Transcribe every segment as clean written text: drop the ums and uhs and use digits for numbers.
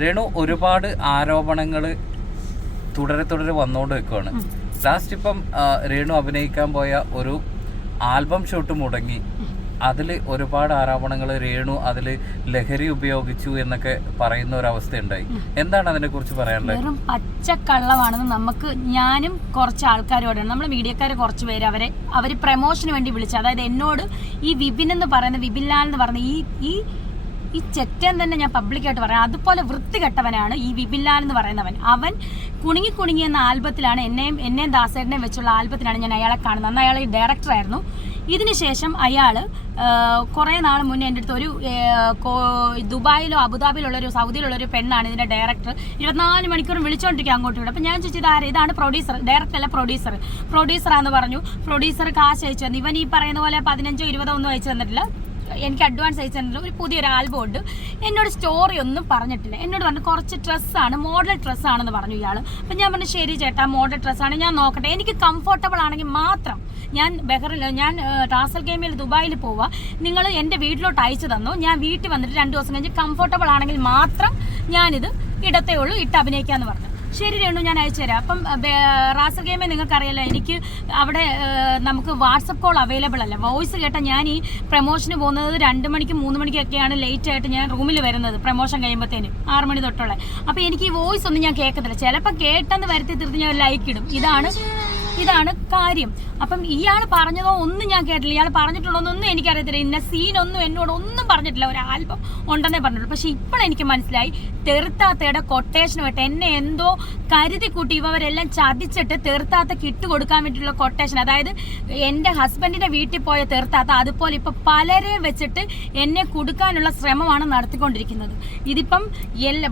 രേണു ഒരുപാട് ആരോപണങ്ങൾ തുടരെ വന്നുകൊണ്ട് നിൽക്കുകയാണ്. ലാസ്റ്റ് ഇപ്പം രേണു അഭിനയിക്കാൻ പോയ ഒരു ആൽബം ഷൂട്ട് മുടങ്ങി. അതിൽ ഒരുപാട് ആരോപണങ്ങൾ, രേണു അതിൽ ലഹരി ഉപയോഗിച്ചു എന്നൊക്കെ പറയുന്ന ഒരവസ്ഥ ഉണ്ടായി. എന്താണ് അതിനെ കുറിച്ച് പറയാനുള്ളത്? വെറും പച്ചക്കള്ളമാണെന്ന് നമുക്ക്, ഞാനും കുറച്ച് ആൾക്കാരോടാണ്, നമ്മളെ മീഡിയക്കാരെ കുറച്ച് പേര് അവർ പ്രമോഷന് വേണ്ടി വിളിച്ചു. അതായത് എന്നോട് ഈ വിപിൻ എന്ന് പറയുന്ന, വിപിൻലാൽ എന്ന് പറയുന്ന ഈ ചെറ്റൻ തന്നെ ഞാൻ പബ്ലിക്കായിട്ട് പറയാം, അതുപോലെ വൃത്തികെട്ടവനാണ് ഈ വിപിൻലാൽ എന്ന് പറയുന്നവൻ. അവൻ കുണുങ്ങി എന്ന ആൽബത്തിലാണ് എന്നെയും ദാസേട്ടനെയും വെച്ചുള്ള ആൽബത്തിലാണ് ഞാൻ അയാളെ കാണുന്നത്. അന്ന് അയാൾ ഡയറക്ടറായിരുന്നു. ഇതിനുശേഷം അയാൾ കുറേ നാൾ മുന്നേ എൻ്റെ അടുത്ത് ഒരു ദുബായിലോ അബുദാബിയിലുള്ളൊരു സൗദിയിലുള്ളൊരു പെണ്ണാണ് ഇതിൻ്റെ ഡയറക്ടർ, 24 മണിക്കൂറും വിളിച്ചുകൊണ്ടിരിക്കുക അങ്ങോട്ടും ഇവിടെ. അപ്പം ഞാൻ ചോദിച്ചത് ഇതാണ് പ്രൊഡ്യൂസർ, ഡയറക്ടർ അല്ല പ്രൊഡ്യൂസറാന്ന് പറഞ്ഞു. പ്രൊഡ്യൂസർ കാശ് അയച്ചു തന്നു. ഇവൻ ഈ പറയുന്ന പോലെ 15-20 ഒന്നും അയച്ചു തന്നിട്ടില്ല. എനിക്ക് അഡ്വാൻസ് അയച്ചു തന്നിട്ട് ഒരു പുതിയൊരു ആൽബം ഉണ്ട്. എന്നോട് സ്റ്റോറി ഒന്നും പറഞ്ഞിട്ടില്ല. എന്നോട് പറഞ്ഞു കുറച്ച് ഡ്രസ്സാണ്, മോഡൽ ഡ്രസ്സാണെന്ന് പറഞ്ഞു ഇയാൾ. അപ്പം ഞാൻ പറഞ്ഞു ശരി ചേട്ടാ, മോഡൽ ഡ്രസ്സാണ്, ഞാൻ നോക്കട്ടെ, എനിക്ക് കംഫർട്ടബിൾ ആണെങ്കിൽ മാത്രം ഞാൻ ഞാൻ റാസൽ ഗെയിമിൽ ദുബായിൽ പോവാം, നിങ്ങൾ എൻ്റെ വീട്ടിലോട്ട് അയച്ചു തന്നു, ഞാൻ വീട്ടിൽ വന്നിട്ട് 2 ദിവസം കഴിഞ്ഞ് കംഫർട്ടബിൾ ആണെങ്കിൽ മാത്രം ഞാനിത് ഇടത്തേ ഉള്ളൂ, ഇട്ട് അഭിനയിക്കാമെന്ന് പറഞ്ഞു. ശരി രേണു, ഞാൻ അയച്ചു തരാം. അപ്പം റാസൽ ഗെയിമിൽ നിങ്ങൾക്കറിയാലോ, എനിക്ക് അവിടെ നമുക്ക് വാട്സപ്പ് കോൾ അവൈലബിൾ അല്ല. വോയിസ് കേട്ടാൽ ഞാൻ ഈ പ്രമോഷന് പോകുന്നത് 2 മണിക്കും 3 മണിക്കൊക്കെയാണ് ലേറ്റ് ആയിട്ട് ഞാൻ റൂമിൽ വരുന്നത്, പ്രമോഷൻ കഴിയുമ്പോഴത്തേന് 6 മണി തൊട്ടുള്ള. അപ്പോൾ എനിക്ക് ഈ വോയിസ് ഒന്നും ഞാൻ കേൾക്കത്തില്ല. ചിലപ്പോൾ കേട്ടെന്ന് വരുത്തി തീർത്ത് ഞാൻ ലൈക്ക് ഇടും. ഇതാണ് കാര്യം. അപ്പം ഇയാൾ പറഞ്ഞതോ ഒന്നും ഞാൻ കേട്ടില്ല, ഇയാൾ പറഞ്ഞിട്ടുള്ളതൊന്നും എനിക്കറിയത്തില്ല. ഇന്ന സീനൊന്നും എന്നോട് ഒന്നും പറഞ്ഞിട്ടില്ല. ഒരു ആൽബം ഉണ്ടെന്നേ പറഞ്ഞിട്ടുള്ളൂ. പക്ഷെ ഇപ്പോഴെനിക്ക് മനസ്സിലായി, തെറുത്താത്തയുടെ കൊട്ടേഷനുമായിട്ട് എന്നെ എന്തോ കരുതി കൂട്ടി ഇവരെല്ലാം ചതിച്ചിട്ട് തെറുത്താത്തക്ക് ഇട്ട് കൊടുക്കാൻ വേണ്ടിയിട്ടുള്ള കൊട്ടേഷൻ. അതായത് എൻ്റെ ഹസ്ബൻഡിൻ്റെ വീട്ടിൽ പോയ തെറുത്താത്ത അതുപോലെ ഇപ്പം പലരെയും വെച്ചിട്ട് എന്നെ കൊടുക്കാനുള്ള ശ്രമമാണ് നടത്തിക്കൊണ്ടിരിക്കുന്നത്. ഇതിപ്പം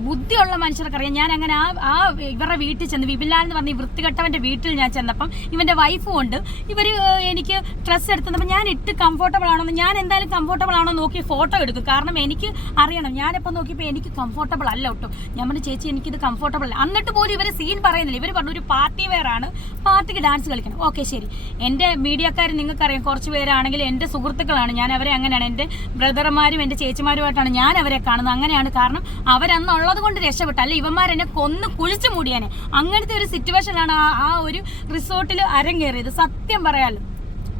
ബുദ്ധിയുള്ള മനുഷ്യർക്കറിയാം. ഞാൻ അങ്ങനെ ആ ഇവരുടെ വീട്ടിൽ ചെന്ന്, വിപിൻലാൽ എന്ന് പറഞ്ഞ ഈ വൃത്തികെട്ടവൻ്റെ വീട്ടിൽ ഞാൻ ചെന്നപ്പം ഇവൻ്റെ വൈഫും ഉണ്ട്. ഇവർ എനിക്ക് ഡ്രസ്സ് എടുത്തപ്പോൾ ഞാൻ ഇട്ട് കംഫർട്ടബിൾ ആണോ, ഞാൻ എന്തായാലും കംഫർട്ടബിൾ ആണോ നോക്കി ഫോട്ടോ എടുക്കും. കാരണം എനിക്ക് അറിയണം. ഞാനിപ്പോൾ നോക്കിയപ്പോൾ എനിക്ക് കംഫർട്ടബിൾ അല്ല ഒട്ടും. ഞാൻ പറഞ്ഞു ചേച്ചി എനിക്കിത് കംഫർട്ടബിൾ അല്ല. എന്നിട്ട് പോലും ഇവർ സീൻ പറയുന്നില്ല. ഇവർ പറഞ്ഞു ഒരു പാർട്ടി വെയർ ആണ്, പാർട്ടിക്ക് ഡാൻസ് കളിക്കണം. ഓക്കെ ശരി. എൻ്റെ മീഡിയക്കാർ നിങ്ങൾക്കറിയാം, കുറച്ച് പേരാണെങ്കിൽ എൻ്റെ സുഹൃത്തുക്കളാണ്. ഞാൻ അവരെ അങ്ങനെയാണ്, എൻ്റെ ബ്രദർമാരും എൻ്റെ ചേച്ചിമാരുമായിട്ടാണ് ഞാൻ അവരെ കാണുന്നത്. അങ്ങനെയാണ്. കാരണം അവരന്നുള്ളത് കൊണ്ട് രക്ഷപ്പെട്ടു. അല്ല ഇവന്മാരെന്നെ കൊന്ന് കുഴിച്ചു മൂടിയാനെ. അങ്ങനത്തെ ഒരു സിറ്റുവേഷനിലാണ് ആ ഒരു റിസോർട്ടിൽ അരങ്ങേറിയത്. സത്യം പറയാലോ.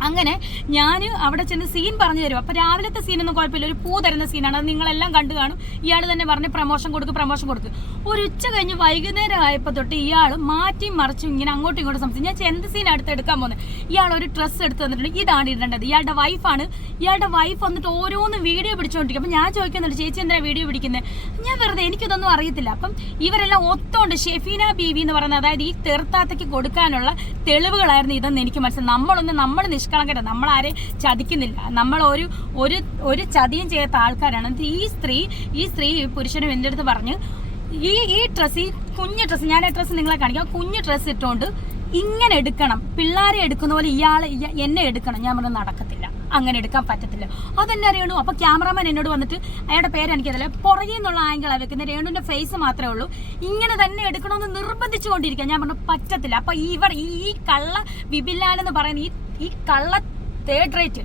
അങ്ങനെ ഞാൻ അവിടെ ചെന്ന് സീൻ പറഞ്ഞു തരും. അപ്പോൾ രാവിലത്തെ സീനൊന്നും കുഴപ്പമില്ല, ഒരു പൂ തരുന്ന സീനാണ്. അത് നിങ്ങളെല്ലാം കണ്ടു കാണും. ഇയാൾ തന്നെ പറഞ്ഞ് പ്രമോഷൻ കൊടുക്ക്. ഒരു ഉച്ച കഴിഞ്ഞ് വൈകുന്നേരം ആയപ്പോൾ തൊട്ട് ഇയാൾ മാറ്റി മറിച്ചും ഇങ്ങനെ അങ്ങോട്ടും ഇങ്ങോട്ടും സംസാരിച്ചു. ഞാൻ എന്ത് സീൻ അടുത്ത് എടുക്കാൻ പോകുന്നത്, ഇയാൾ ഒരു ഡ്രസ്സ് എടുത്ത് തന്നിട്ടുണ്ട്, ഇതാണ് ഇടേണ്ടത്. ഇയാളുടെ വൈഫ് വന്നിട്ട് ഓരോന്നും വീഡിയോ പിടിച്ചുകൊണ്ടിരിക്കും. അപ്പം ഞാൻ ചോദിക്കുന്നുണ്ട് ചേച്ചി എന്താ വീഡിയോ പിടിക്കുന്നത്? ഞാൻ വെറുതെ, എനിക്കിതൊന്നും അറിയത്തില്ല. അപ്പം ഇവരെല്ലാം ഒത്തോണ്ട് ഷെഫീന ബീവി എന്ന് പറയുന്നത്, അതായത് ഈ തെറുത്താത്തയ്ക്ക് കൊടുക്കാനുള്ള തെളിവുകളായിരുന്നു ഇതെന്ന് എനിക്ക് മനസ്സിലായി. നമ്മൾ നിഷ്കളങ്കത, നമ്മളാരെ ചതിക്കുന്നില്ല, നമ്മൾ ഒരു ചതിയും ചെയ്യാത്ത ആൾക്കാരാണ്. ഈ സ്ത്രീ പുരുഷനും എൻ്റെ അടുത്ത് പറഞ്ഞ് ഈ ഡ്രസ്സ്, ഈ കുഞ്ഞു ഡ്രസ്സ്, ഞാൻ ആ ഡ്രസ്സ് നിങ്ങളെ കാണിക്കാം, കുഞ്ഞു ഡ്രസ്സ് ഇട്ടുകൊണ്ട് ഇങ്ങനെ എടുക്കണം, പിള്ളേരെ എടുക്കുന്ന പോലെ എന്നെ എടുക്കണം. ഞാൻ പറഞ്ഞു നടക്കത്തില്ല, അങ്ങനെ എടുക്കാൻ പറ്റത്തില്ല. അതെന്നെ രേണു. അപ്പോൾ ക്യാമറാമാൻ എന്നോട് വന്നിട്ട്, അയാളുടെ പേര് എനിക്കതല്ല, പുറകെ നിന്നുള്ള ആംഗിളാണ് വെക്കുന്നത്, രേണുവിൻ്റെ ഫേസ് മാത്രമേ ഉള്ളൂ, ഇങ്ങനെ തന്നെ എടുക്കണമെന്ന് നിർബന്ധിച്ചു കൊണ്ടിരിക്കുക. ഞാൻ പറഞ്ഞു പറ്റത്തില്ല. അപ്പോൾ ഈ കള്ള വിപിൻലാൽ എന്ന് പറയുന്ന ഈ കള്ള തേർഡ് റേറ്റ്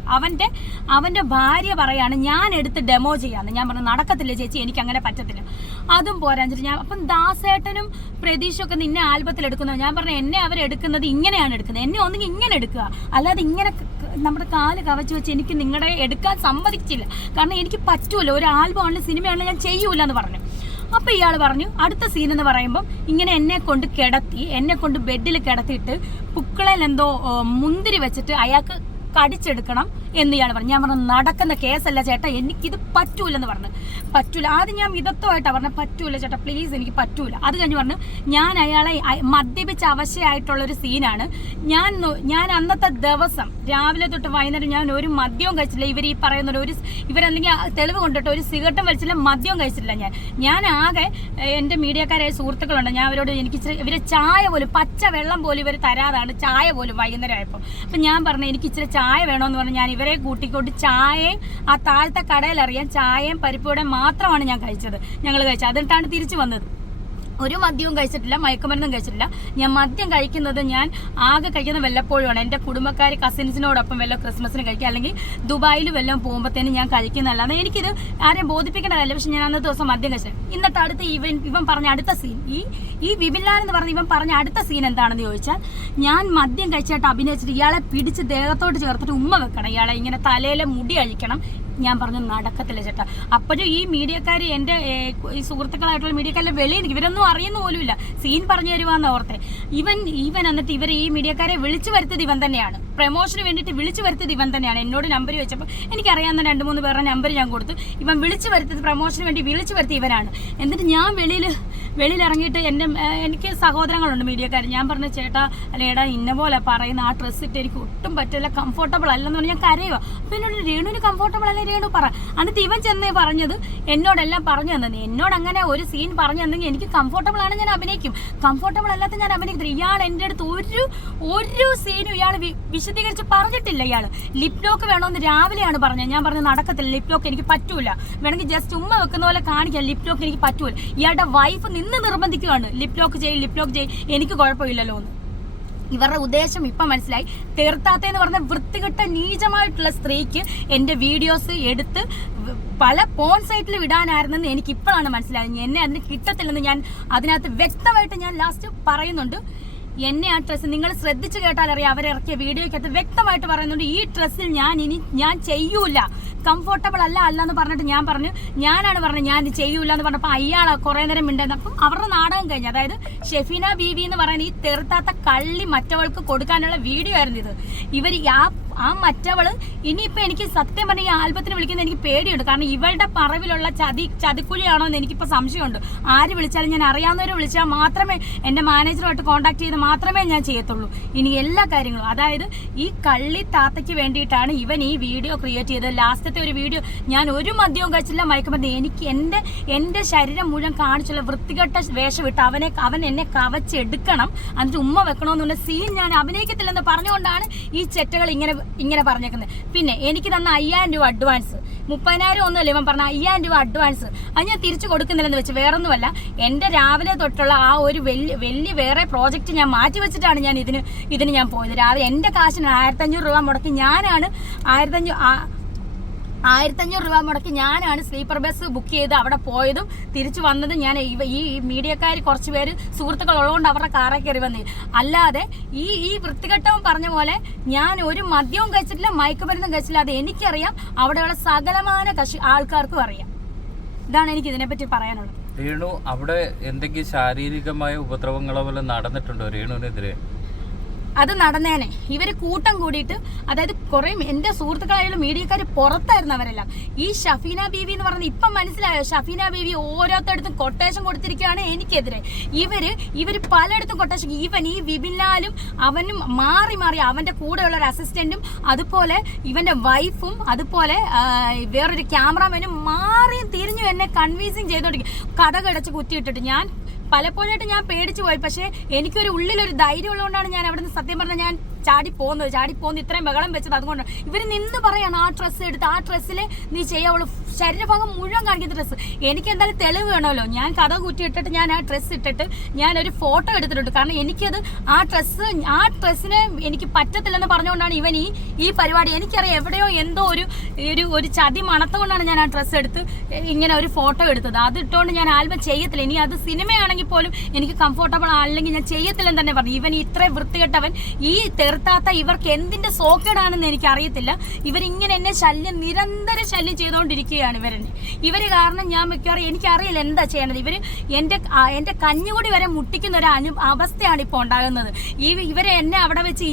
അവൻ്റെ ഭാര്യ പറയാണ് ഞാൻ എടുത്ത് ഡെമോ ചെയ്യാന്ന്. ഞാൻ പറഞ്ഞു നടക്കത്തില്ല ചേച്ചി, എനിക്ക് അങ്ങനെ പറ്റത്തില്ല. അതും പോരാഞ്ഞിട്ട് ഞാൻ, അപ്പം ദാസേട്ടനും പ്രതീക്ഷയൊക്കെ നിന്നെ ആൽബത്തിൽ എടുക്കുന്നത്. ഞാൻ പറഞ്ഞു എന്നെ അവരെടുക്കുന്നത് ഇങ്ങനെയാണ് എടുക്കുന്നത്, എന്നെ ഒന്നെങ്കിൽ ഇങ്ങനെ എടുക്കുക, അല്ലാതെ ഇങ്ങനെ നമ്മുടെ കാല് കവച്ച് വെച്ച് എനിക്ക് നിങ്ങളുടെ എടുക്കാൻ സമ്മതിച്ചില്ല. കാരണം എനിക്ക് പറ്റൂല, ഒരു ആൽബമാണെങ്കിലും സിനിമയാണെങ്കിലും ഞാൻ ചെയ്യൂല എന്ന് പറഞ്ഞു. അപ്പോൾ ഇയാൾ പറഞ്ഞു അടുത്ത സീൻ എന്ന് പറയുമ്പം ഇങ്ങനെ എന്നെ കൊണ്ട് ബെഡിൽ കിടത്തിയിട്ട് പുക്കളയിൽ എന്തോ മുന്തിരി വെച്ചിട്ട് അയാൾക്ക് കടിച്ചെടുക്കണം എന്ന് ഇയാൾ പറഞ്ഞു. ഞാൻ പറഞ്ഞു നടക്കുന്ന കേസല്ല ചേട്ടാ, എനിക്കിത് പറ്റൂലെന്ന് പറഞ്ഞു. പറ്റൂല. ആദ്യം ഞാൻ മിതത്വമായിട്ടാണ് പറഞ്ഞത്, പറ്റൂല ചേട്ടാ പ്ലീസ്, എനിക്ക് പറ്റൂല. അത് കഴിഞ്ഞ് പറഞ്ഞു ഞാൻ അയാളെ മദ്യപിച്ച അവശയായിട്ടുള്ളൊരു സീനാണ്. ഞാൻ അന്നത്തെ ദിവസം രാവിലെ തൊട്ട് വൈകുന്നേരം ഞാൻ ഒരു മദ്യവും കഴിച്ചില്ല. ഇവർ ഈ പറയുന്ന ഇവരല്ലെങ്കിൽ തെളിവ് കൊണ്ടിട്ട് ഒരു സിഗരറ്റും വലിച്ചില്ല, മദ്യവും കഴിച്ചില്ല. ഞാൻ ആകെ എൻ്റെ മീഡിയക്കാരായ സുഹൃത്തുക്കളുണ്ട്, ഞാൻ അവരോട് ഇവരെ ചായ പോലും, പച്ച വെള്ളം പോലും ഇവർ തരാതാണ്, ചായ പോലും വൈകുന്നേരം ആയപ്പോൾ. അപ്പം ഞാൻ പറഞ്ഞു എനിക്ക് ഇച്ചിരി ചായ വേണമെന്ന് പറഞ്ഞ് ഞാൻ ഇവരെ കൂട്ടിക്കൊണ്ട് ചായയും ആ താഴത്തെ കടയിൽ അറിയാൻ ചായയും പരിപ്പൂടെ മാത്രമാണ് ഞാൻ കഴിച്ചത്. ഞങ്ങൾ കഴിച്ചത്. അതിട്ടാണ് തിരിച്ചു വന്നത്. ഒരു മദ്യവും കഴിച്ചിട്ടില്ല, മയക്കുമരുന്നും കഴിച്ചിട്ടില്ല. ഞാൻ മദ്യം കഴിക്കുന്നത് ഞാൻ ആകെ കഴിക്കുന്ന വല്ലപ്പോഴുമാണ്. എൻ്റെ കുടുംബക്കാർ കസിൻസിനോടൊപ്പം വല്ല ക്രിസ്മസിന് കഴിക്കുക, അല്ലെങ്കിൽ ദുബായിൽ വല്ലതും പോകുമ്പോഴത്തേനും ഞാൻ കഴിക്കുന്നതല്ലാതെ എനിക്കിത് ആരെയും ബോധിപ്പിക്കേണ്ട കാര്യമില്ല. പക്ഷെ ഞാൻ അന്നത്തെ ദിവസം മദ്യം കഴിച്ചത്. ഇന്നത്തെ അടുത്ത് ഇവൻ പറഞ്ഞ അടുത്ത സീൻ, ഈ വിപിൻലാൽ എന്ന് പറഞ്ഞ ഇവൻ പറഞ്ഞ അടുത്ത സീൻ എന്താണെന്ന് ചോദിച്ചാൽ, ഞാൻ മദ്യം കഴിച്ചിട്ട് അഭിനയിച്ചിട്ട് ഇയാളെ പിടിച്ച് ദേഹത്തോട്ട് ചേർത്തിട്ട് ഉമ്മ വെക്കണം, ഇയാളെ ഇങ്ങനെ തലയിലെ മുടി അഴിക്കണം. ഞാൻ പറഞ്ഞു നടക്കത്തില്ല ചേട്ടാ. അപ്പോഴും ഈ മീഡിയക്കാർ, എൻ്റെ ഈ സുഹൃത്തുക്കളായിട്ടുള്ള മീഡിയക്കാരെ വെളിയിൽ ഇവരൊന്നും അറിയുന്ന പോലുമില്ല, സീൻ പറഞ്ഞു തരുവാന്ന് ഓർത്തെ. ഇവൻ എന്നിട്ട് ഇവർ ഈ മീഡിയക്കാരെ വിളിച്ചു വരുത്തിയത് ഇവൻ തന്നെയാണ്, പ്രൊമോഷന് വേണ്ടിയിട്ട് വിളിച്ചു വരുത്തിയത് ഇവൻ തന്നെയാണ്. എന്നോട് നമ്പർ വെച്ചപ്പോൾ എനിക്കറിയാവുന്ന 2-3 പേരുടെ നമ്പർ ഞാൻ കൊടുത്തു. ഇവൻ വിളിച്ചു വരുത്തിയത്, പ്രൊമോഷന് വേണ്ടി വിളിച്ചു വരുത്തി ഇവനാണ്. എന്നിട്ട് ഞാൻ വെളിയിലിറങ്ങിയിട്ട് എനിക്ക് സഹോദരങ്ങളുണ്ട് മീഡിയക്കാർ. ഞാൻ പറഞ്ഞു ചേട്ടാ അല്ലേടാ ഇന്ന പോലെ പറയുന്ന ആ ഡ്രസ്സ് ഇട്ട് എനിക്ക് ഒട്ടും പറ്റില്ല, കംഫർട്ടബിൾ അല്ലെന്ന് പറഞ്ഞാൽ ഞാൻ കരയുക. അപ്പം എന്നോട് രേണുവിന് കംഫർട്ടബിൾ അല്ലേ രേണു പറ. എന്നിട്ട് ഇവൻ ചെന്ന് പറഞ്ഞത് എന്നോടെല്ലാം പറഞ്ഞു തന്നെ. എന്നോട് അങ്ങനെ ഒരു സീൻ പറഞ്ഞു തന്നെങ്കിൽ എനിക്ക് കംഫർട്ടബിൾ ആണ് ഞാൻ അഭിനയിക്കും, കംഫർട്ടബിൾ അല്ലാത്ത ഞാൻ അഭിനയിക്കത്തില്ല. ഇയാൾ എൻ്റെ അടുത്ത് ഒരു സീനും ഇയാൾ വിശദീകരിച്ച് പറഞ്ഞിട്ടില്ല. ഇയാൾ ലിപ് ലോക്ക് വേണമെന്ന് രാവിലെയാണ് പറഞ്ഞത്. ഞാൻ പറഞ്ഞു നടക്കത്തില്ല, ലിപ് ലോക്ക് എനിക്ക് പറ്റൂല, വേണമെങ്കിൽ ജസ്റ്റ് ഉമ്മ വെക്കുന്ന പോലെ കാണിക്കാം, ലിപ് ലോക്ക് എനിക്ക് പറ്റൂല. ഇയാളുടെ വൈഫ് നിന്ന് നിർബന്ധിക്കുകയാണ്, ലിപ് ലോക്ക് ചെയ്യും, എനിക്ക് കുഴപ്പമില്ലല്ലോ എന്ന്. ഇവരുടെ ഉദ്ദേശം ഇപ്പം മനസ്സിലായി. തീർത്താത്തേന്ന് പറഞ്ഞ വൃത്തികെട്ട നീചമായിട്ടുള്ള സ്ത്രീക്ക് എൻ്റെ വീഡിയോസ് എടുത്ത് പല പോൺ സൈറ്റിൽ വിടാനായിരുന്നെന്ന് എനിക്ക് ഇപ്പോഴാണ് മനസ്സിലായത്. എന്നെ അതിന് കിട്ടത്തില്ലെന്ന് ഞാൻ അതിനകത്ത് വ്യക്തമായിട്ട് ഞാൻ ലാസ്റ്റ് പറയുന്നുണ്ട്. എന്നെ ആ ഡ്രസ്സ് നിങ്ങൾ ശ്രദ്ധിച്ചു കേട്ടാൽ അറിയാം, അവരിറക്കിയ വീഡിയോയ്ക്കകത്ത് വ്യക്തമായിട്ട് പറയുന്നുണ്ട് ഈ ഡ്രസ്സിൽ ഞാൻ ചെയ്യൂല, കംഫർട്ടബിൾ അല്ലെന്ന് പറഞ്ഞിട്ട് ഞാനാണ് പറഞ്ഞത് ഞാൻ ചെയ്യൂല എന്ന് പറഞ്ഞപ്പോൾ അയാളെ കുറേ നേരം മിണ്ടായിരുന്നു. അപ്പം അവരുടെ നാടകം കഴിഞ്ഞു. അതായത് ഷെഫീന ബീവി എന്ന് പറയുന്ന ഈ തെറുത്താത്ത കള്ളി മറ്റവൾക്ക് കൊടുക്കാനുള്ള വീഡിയോ ആയിരുന്നു ഇത്. ഇവർ ആ മറ്റവള് ഇനിയിപ്പോ എനിക്ക് സത്യം പറഞ്ഞ ഈ ആൽബത്തിന് വിളിക്കുന്നത് എനിക്ക് പേടിയുണ്ട്. കാരണം ഇവളുടെ പറവിലുള്ള ചതിക്കുഴിയാണോ എന്ന് എനിക്കിപ്പോ സംശയമുണ്ട്. ആര് വിളിച്ചാലും ഞാൻ അറിയാവുന്നവരെ വിളിച്ചാൽ മാത്രമേ, എൻ്റെ മാനേജറുമായിട്ട് കോൺടാക്ട് ചെയ്ത് മാത്രമേ ഞാൻ ചെയ്യത്തുള്ളൂ ഇനി എല്ലാ കാര്യങ്ങളും. അതായത് ഈ കള്ളി താത്തയ്ക്ക് വേണ്ടിയിട്ടാണ് ഇവൻ ഈ വീഡിയോ ക്രിയേറ്റ് ചെയ്തത്. ലാസ്റ്റത്തെ ഒരു വീഡിയോ ഞാൻ ഒരു മദ്യവും കഴിച്ചില്ല, മയക്കുമരുന്ന് എനിക്ക് എൻ്റെ ശരീരം മുഴുവൻ കാണിച്ചുള്ള വൃത്തികെട്ട വേഷം ഇട്ട് അവൻ എന്നെ കവച്ചെടുക്കണം, എന്നിട്ട് ഉമ്മ വെക്കണമെന്നുള്ള സീൻ ഞാൻ അഭിനയിക്കത്തില്ലെന്ന് പറഞ്ഞുകൊണ്ടാണ് ഈ ചെറ്റകൾ ഇങ്ങനെ പറഞ്ഞേക്കുന്നത്. പിന്നെ എനിക്ക് തന്ന 5000 രൂപ അഡ്വാൻസ്, 30,000 ഒന്നുമല്ല ഇവൻ പറഞ്ഞ 5000 രൂപ അഡ്വാൻസ്, അത് ഞാൻ തിരിച്ചു കൊടുക്കുന്നില്ലെന്ന് വെച്ച് വേറൊന്നുമല്ല. എൻ്റെ രാവിലെ തൊട്ടുള്ള ആ ഒരു വലിയ വേറെ പ്രോജക്റ്റ് ഞാൻ മാറ്റി വെച്ചിട്ടാണ് ഞാൻ ഇതിന് ഞാൻ പോയത്. രാവിലെ എൻ്റെ കാശിന് 1500 രൂപ മുടക്കി ഞാനാണ് 1500 രൂപ മുടക്കി ഞാനാണ് സ്ലീപ്പർ ബസ് ബുക്ക് ചെയ്ത് അവിടെ പോയതും തിരിച്ചു വന്നതും. ഞാൻ ഈ മീഡിയക്കാർ കുറച്ച് പേര് സുഹൃത്തുക്കൾ ഉള്ളതുകൊണ്ട് അവരുടെ കാറിൽ കയറി വന്നത്. അല്ലാതെ ഈ വൃത്തികെട്ടവും പറഞ്ഞ പോലെ ഞാൻ ഒരു മദ്യവും കഴിച്ചിട്ടില്ല, മയക്കുമരുന്നും കഴിച്ചില്ല. അത് എനിക്കറിയാം, അവിടെയുള്ള സകലമാന ആൾക്കാർക്കും അറിയാം. ഇതാണ് എനിക്ക് ഇതിനെപ്പറ്റി പറയാനുള്ളത്. രേണു അവിടെ എന്തെങ്കിലും ശാരീരികമായ ഉപദ്രവങ്ങളോ വല്ല നടന്നിട്ടുണ്ടോ രേണുവിനെതിരെ? അത് നടന്നേനെ. ഇവര് കൂട്ടം കൂടിയിട്ട്, അതായത് കുറെ എൻ്റെ സുഹൃത്തുക്കളായാലും മീഡിയക്കാർ പുറത്തായിരുന്നു അവരെല്ലാം. ഈ ഷഫീന ബീവി എന്ന് പറഞ്ഞത് ഇപ്പം മനസ്സിലായോ? ഷഫീന ബീവി ഓരോരുത്തടത്തും കൊട്ടേഷൻ കൊടുത്തിരിക്കുകയാണ് എനിക്കെതിരെ. ഇവര് പലയിടത്തും കൊട്ടേഷൻ. ഈ വിപിൻലാലും അവനും മാറി അവൻ്റെ കൂടെയുള്ള ഒരു അസിസ്റ്റന്റും അതുപോലെ ഇവന്റെ വൈഫും അതുപോലെ വേറൊരു ക്യാമറാമാനും മാറിയും തിരിഞ്ഞു എന്നെ കൺവിൻസിങ് ചെയ്തോണ്ടിരിക്കും. കടകടച്ച് കുത്തിയിട്ടിട്ട് പലപ്പോഴായിട്ട് ഞാൻ പേടിച്ചു പോയി. പക്ഷേ എനിക്കൊരു ഉള്ളിലൊരു ധൈര്യം ഉള്ളതുകൊണ്ടാണ് ഞാൻ അവിടെ നിന്ന് സത്യം പറഞ്ഞാൽ ഞാൻ ചാടി പോകുന്നത് ഇത്രയും ബഹളം വെച്ചത് അതുകൊണ്ടാണ്. ഇവർ നിന്ന് പറയാണ് ആ ഡ്രസ്സ് എടുത്ത് ആ ഡ്രസ്സിൽ നീ ചെയ്യാവുള്ളൂ, ശരീരഭാഗം മുഴുവൻ കാണിക്കുന്ന ഡ്രസ്സ്. എനിക്ക് എന്തായാലും തെളിവ് വേണമല്ലോ. ഞാൻ കഥ കുറ്റിയിട്ടിട്ട് ഞാൻ ആ ഡ്രസ്സ് ഇട്ടിട്ട് ഞാനൊരു ഫോട്ടോ എടുത്തിട്ടുണ്ട്. കാരണം എനിക്കത് ആ ഡ്രസ്സിനെ എനിക്ക് പറ്റത്തില്ലെന്ന് പറഞ്ഞുകൊണ്ടാണ് ഇവൻ ഈ പരിപാടി. എനിക്കറിയാം എവിടെയോ എന്തോ ഒരു ചതി മണത്തുകൊണ്ടാണ് ഞാൻ ആ ഡ്രസ്സ് എടുത്ത് ഇങ്ങനെ ഒരു ഫോട്ടോ എടുത്തത്. അത് ഇട്ടുകൊണ്ട് ഞാൻ ആൽബം ചെയ്യത്തില്ല. ഇനി അത് സിനിമയാണെങ്കിൽ പോലും എനിക്ക് കംഫർട്ടബിൾ അല്ലെങ്കിൽ ഞാൻ ചെയ്യത്തില്ലെന്ന് തന്നെ പറഞ്ഞു. ഇവൻ ഇത്ര വൃത്തികെട്ടവൻ, ഈ തെറുത്താത്ത ഇവർക്ക് എന്തിന്റെ സോക്കേടാണെന്ന് എനിക്ക് അറിയത്തില്ല. ഇവരിങ്ങനെ എന്നെ നിരന്തര ശല്യം ചെയ്തുകൊണ്ടിരിക്കുകയാണ് ഇവര് കാരണം. ഞാൻ മിക്കവാറും എനിക്കറിയില്ല എന്താ ചെയ്യണത്. ഇവര് എന്റെ കഞ്ഞുകൂടി വരെ മുട്ടിക്കുന്ന ഒരു അവസ്ഥയാണ് ഇപ്പൊ ഉണ്ടാകുന്നത്. ഇവരെ എന്നെ അവിടെ വെച്ച്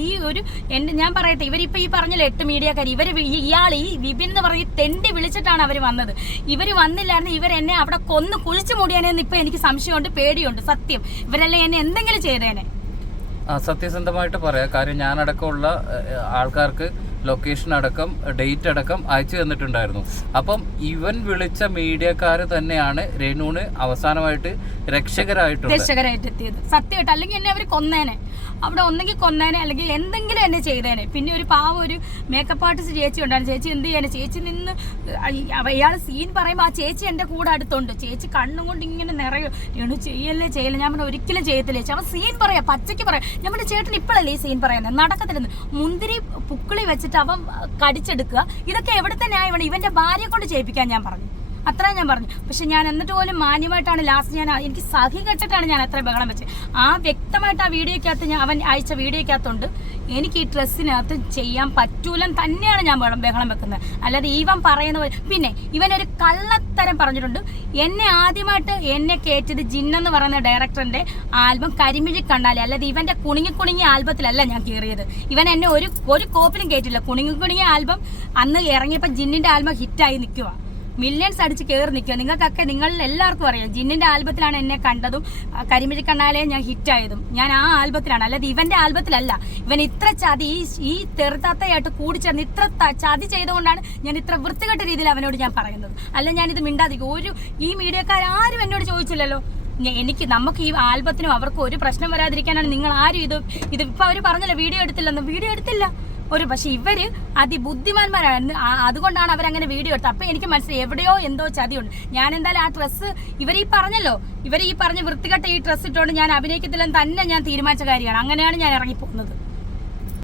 ഞാൻ പറയട്ടെ, ഇവരിപ്പോ ഈ പറഞ്ഞല്ലോ 8 മീഡിയക്കാർ, ഇയാൾ ഈ വിപിൻ എന്ന് പറഞ്ഞ് തെണ്ടി വിളിച്ചിട്ടാണ് അവര് വന്നത്. ഇവര് വന്നില്ലായിരുന്നു ഇവരെന്നെ അവിടെ കൊന്ന് കുഴിച്ചു മൂടിയാനെന്ന് ഇപ്പൊ എനിക്ക് സംശയമുണ്ട്, പേടിയുണ്ട്. സത്യം ഇവരെല്ലാം എന്നെ എന്തെങ്കിലും ചെയ്തേനെ. സത്യസന്ധമായിട്ട് പറയാം. കാര്യം ഞാനടക്കമുള്ള ആൾക്കാർക്ക് ലൊക്കേഷൻ അടക്കം ഡേറ്റ് അടക്കം അയച്ചു തന്നിട്ടുണ്ടായിരുന്നു. അപ്പം ഇവൻ വിളിച്ച മീഡിയക്കാർ തന്നെയാണ് രേണുവിന് അവസാനമായിട്ട് രക്ഷകരായിട്ട് എത്തിയത്. സത്യമായിട്ട് അല്ലെങ്കിൽ എന്നെ അവർ കൊന്നേനെ. അവിടെ ഒന്നെങ്കിൽ കൊന്നേനെ അല്ലെങ്കിൽ എന്തെങ്കിലും എന്നെ ചെയ്തേനെ. പിന്നെ ഒരു പാവം ഒരു മേക്കപ്പ് ആർട്ടിസ്റ്റ് ചേച്ചി ഉണ്ടായിരുന്നു. ചേച്ചി എന്ത് ചെയ്യാനെ, ചേച്ചി നിന്ന് അയാൾ സീൻ പറയുമ്പോൾ ആ ചേച്ചി എൻ്റെ കൂടെ അടുത്തുണ്ട്. ചേച്ചി കണ്ണും കൊണ്ട് ഇങ്ങനെ നിറയും, രേണു ചെയ്യല്ലേ ചെയ്യല്ലേ. ഞാൻ പറഞ്ഞു ഒരിക്കലും ചെയ്യത്തില്ല ചേച്ചി. അവൻ സീൻ പറയാം, പച്ചയ്ക്ക് പറയാം. ഞാൻ പറഞ്ഞു ചേട്ടൻ ഇപ്പോഴല്ലേ ഈ സീൻ പറയുന്നത്, നടക്കത്തില്ലെന്ന്. മുന്തിരി പുക്കിളി വെച്ചിട്ട് അവൻ കടിച്ചെടുക്കുക, ഇതൊക്കെ എവിടുത്തെ ന്യായമാണ്? ഇവൻ്റെ ഭാര്യയെ കൊണ്ട് ചെയ്യിപ്പിക്കാൻ ഞാൻ പറഞ്ഞു, അത്രയും ഞാൻ പറഞ്ഞു. പക്ഷെ ഞാൻ എന്നിട്ട് പോലും മാന്യമായിട്ടാണ് ലാസ്റ്റ് ഞാൻ എനിക്ക് സഹി കെട്ടിട്ടാണ് ഞാൻ അത്ര ബഹളം വെച്ചത്. ആ വ്യക്തമായിട്ട് ആ വീഡിയോക്കകത്ത് അവൻ അയച്ച വീഡിയോക്കകത്തുണ്ട് എനിക്ക് ഈ ഡ്രസ്സിനകത്ത് ചെയ്യാൻ പറ്റൂലെന്ന് തന്നെയാണ് ഞാൻ ബഹളം വെക്കുന്നത്. അല്ലാതെ ഇവൻ പറയുന്ന പോലെ. പിന്നെ ഇവനൊരു കള്ളത്തരം പറഞ്ഞിട്ടുണ്ട്. എന്നെ കയറ്റിയത് ജിന്നെന്ന് പറയുന്ന ഡയറക്ടറിന്റെ ആൽബം കരിമിഴി കണ്ടാലേ, അല്ലാതെ ഇവന്റെ കുണുങ്ങി ആൽബത്തിലല്ല ഞാൻ കയറിയത്. ഇവൻ എന്നെ ഒരു കോപ്പിലും കയറ്റില്ല. കുണുങ്ങി ആൽബം അന്ന് ഇറങ്ങിയപ്പോൾ ജിന്നിന്റെ ആൽബം ഹിറ്റായി നിൽക്കുക, മില്യൺസ് അടിച്ച് കയറി നിൽക്കുക. നിങ്ങൾക്കൊക്കെ, നിങ്ങളിൽ എല്ലാവർക്കും അറിയാം ജിന്നിന്റെ ആൽബത്തിലാണ് എന്നെ കണ്ടതും കരിമിഴി കണ്ണാലേ ഞാൻ ഹിറ്റായതും. ഞാൻ ആ ആൽബത്തിലാണ്, അല്ലാതെ ഇവന്റെ ആൽബത്തിലല്ല. ഇവൻ ഇത്ര ചതി ഈ തെറുത്താത്തയായിട്ട് കൂടിച്ചേർന്ന് ഇത്ര ചതി ചെയ്തുകൊണ്ടാണ് ഞാൻ ഇത്ര വൃത്തികെട്ട രീതിയിൽ അവനോട് ഞാൻ പറയുന്നത്. അല്ല ഞാനിത് മിണ്ടാതിരിക്കും. ഈ മീഡിയക്കാരും എന്നോട് ചോദിച്ചില്ലല്ലോ. നമുക്ക് ഈ ആൽബത്തിനും അവർക്ക് ഒരു പ്രശ്നം വരാതിരിക്കാനാണ് നിങ്ങൾ ആരും ഇത് ഇപ്പൊ അവർ പറഞ്ഞല്ലോ വീഡിയോ എടുത്തില്ലെന്ന്. വീഡിയോ എടുത്തില്ല പക്ഷെ ഇവര് അതിബുദ്ധിമാന്മാരാണ്, അതുകൊണ്ടാണ് അവരങ്ങനെ വീഡിയോ എടുത്തത്. അപ്പൊ എനിക്ക് മനസ്സിലായി എവിടെയോ എന്തോ ചതിയുണ്ട്. ഞാൻ എന്തായാലും ആ ഡ്രസ്സ് ഇവർ ഈ പറഞ്ഞ വൃത്തികെട്ട ഈ ഡ്രസ്സ് ഇട്ടുകൊണ്ട് ഞാൻ അഭിനയിക്കത്തില്ലെന്ന് തന്നെ ഞാൻ തീരുമാനിച്ച കാര്യമാണ്. അങ്ങനെയാണ് ഞാൻ ഇറങ്ങിപ്പോകുന്നത്.